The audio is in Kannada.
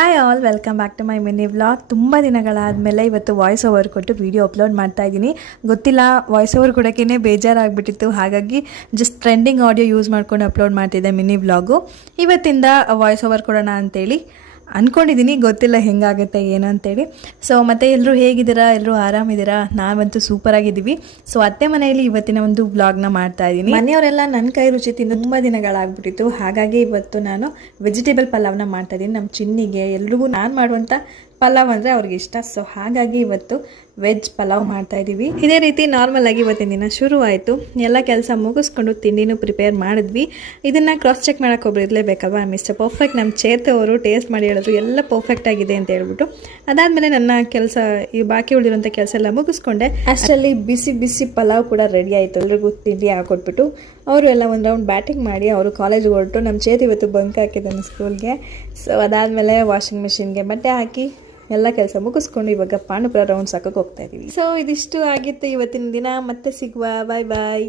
Hi all, welcome back to my mini vlog. ತುಂಬ ದಿನಗಳಾದಮೇಲೆ ಇವತ್ತು ವಾಯ್ಸ್ ಓವರ್ ಕೊಟ್ಟು ವೀಡಿಯೋ ಅಪ್ಲೋಡ್ ಮಾಡ್ತಾ ಇದ್ದೀನಿ. ಗೊತ್ತಿಲ್ಲ, ವಾಯ್ಸ್ ಓವರ್ ಕೊಡೋಕ್ಕೇ ಬೇಜಾರಾಗ್ಬಿಟ್ಟಿತ್ತು. ಹಾಗಾಗಿ ಜಸ್ಟ್ ಟ್ರೆಂಡಿಂಗ್ ಆಡಿಯೋ ಯೂಸ್ ಮಾಡ್ಕೊಂಡು ಅಪ್ಲೋಡ್ ಮಾಡ್ತಿದ್ದೆ ಮಿನಿ ವ್ಲಾಗು. ಇವತ್ತಿಂದ ವಾಯ್ಸ್ ಓವರ್ ಕೊಡೋಣ ಅಂತೇಳಿ ಅಂದ್ಕೊಂಡಿದ್ದೀನಿ. ಗೊತ್ತಿಲ್ಲ ಹೆಂಗಾಗುತ್ತೆ ಏನು ಅಂತೇಳಿ. ಸೊ ಮತ್ತು ಎಲ್ಲರೂ ಹೇಗಿದ್ದೀರಾ? ಎಲ್ಲರೂ ಆರಾಮಿದ್ದೀರಾ? ನಾವಂತೂ ಸೂಪರಾಗಿದ್ದೀವಿ. ಸೊ ಅತ್ತೆ ಮನೆಯಲ್ಲಿ ಇವತ್ತಿನ ಒಂದು ವ್ಲಾಗ್ನ ಮಾಡ್ತಾ ಇದ್ದೀನಿ. ಮನೆಯವರೆಲ್ಲ ನನ್ನ ಕೈ ರುಚಿ ತಿಂದು ತುಂಬ ದಿನಗಳಾಗ್ಬಿಟ್ಟಿತ್ತು. ಹಾಗಾಗಿ ಇವತ್ತು ನಾನು ವೆಜಿಟೇಬಲ್ ಪಲಾವ್ನ ಮಾಡ್ತಾ ಇದ್ದೀನಿ. ನಮ್ಮ ಚಿನ್ನಿಗೆ ಎಲ್ರಿಗೂ ನಾನು ಮಾಡುವಂಥ ಪಲಾವ್ ಅಂದರೆ ಅವ್ರಿಗೆ ಇಷ್ಟ. ಸೊ ಹಾಗಾಗಿ ಇವತ್ತು ವೆಜ್ ಪಲಾವ್ ಮಾಡ್ತಾ ಇದ್ದೀವಿ. ಇದೇ ರೀತಿ ನಾರ್ಮಲ್ ಆಗಿ ಇವತ್ತಿನ ದಿನ ಶುರು ಆಯಿತು. ಎಲ್ಲ ಕೆಲಸ ಮುಗಿಸ್ಕೊಂಡು ತಿಂಡಿನೂ ಪ್ರಿಪೇರ್ ಮಾಡಿದ್ವಿ. ಇದನ್ನು ಕ್ರಾಸ್ ಚೆಕ್ ಮಾಡೋಕೆ ಒಬ್ರು ಇರಲೇಬೇಕಲ್ವಾ? ಮಿಸ್ಟರ್ ಪರ್ಫೆಕ್ಟ್ ನಮ್ಮ ಚೇತು ಅವರು ಟೇಸ್ಟ್ ಮಾಡಿ ಹೇಳಿದ್ರು ಎಲ್ಲ ಪರ್ಫೆಕ್ಟ್ ಆಗಿದೆ ಅಂತ ಹೇಳ್ಬಿಟ್ಟು. ಅದಾದಮೇಲೆ ನನ್ನ ಕೆಲಸ, ಈ ಬಾಕಿ ಉಳಿದಿರೋಂಥ ಕೆಲಸ ಎಲ್ಲ ಮುಗಿಸ್ಕೊಂಡೆ. ಅಷ್ಟರಲ್ಲಿ ಬಿಸಿ ಬಿಸಿ ಪಲಾವ್ ಕೂಡ ರೆಡಿ ಆಯಿತು. ಎಲ್ರಿಗೂ ತಿಂಡಿ ಹಾಕೊಟ್ಬಿಟ್ಟು ಅವರು ಎಲ್ಲ ಒಂದು ರೌಂಡ್ ಬ್ಯಾಟಿಂಗ್ ಮಾಡಿ ಅವರು ಕಾಲೇಜ್ಗೆ ಹೊರಟು, ನಮ್ಮ ಚೇತು ಇವತ್ತು ಬಂಕ್ ಹಾಕಿದ್ದಾನೆ ಸ್ಕೂಲ್ಗೆ. ಸೊ ಅದಾದಮೇಲೆ ವಾಷಿಂಗ್ ಮಿಷಿನ್ಗೆ ಬಟ್ಟೆ ಹಾಕಿ ಎಲ್ಲ ಕೆಲಸ ಮುಗಿಸ್ಕೊಂಡು ಇವಾಗ ಪಾಂಡುಪುರ ರೌಂಡ್ಸ್ ಹಾಕೋಕೆ ಹೋಗ್ತಾ ಇದ್ದೀವಿ. ಸೊ ಇದಿಷ್ಟು ಆಗಿತ್ತು ಇವತ್ತಿನ ದಿನ. ಮತ್ತೆ ಸಿಗುವ. ಬಾಯ್ ಬಾಯ್.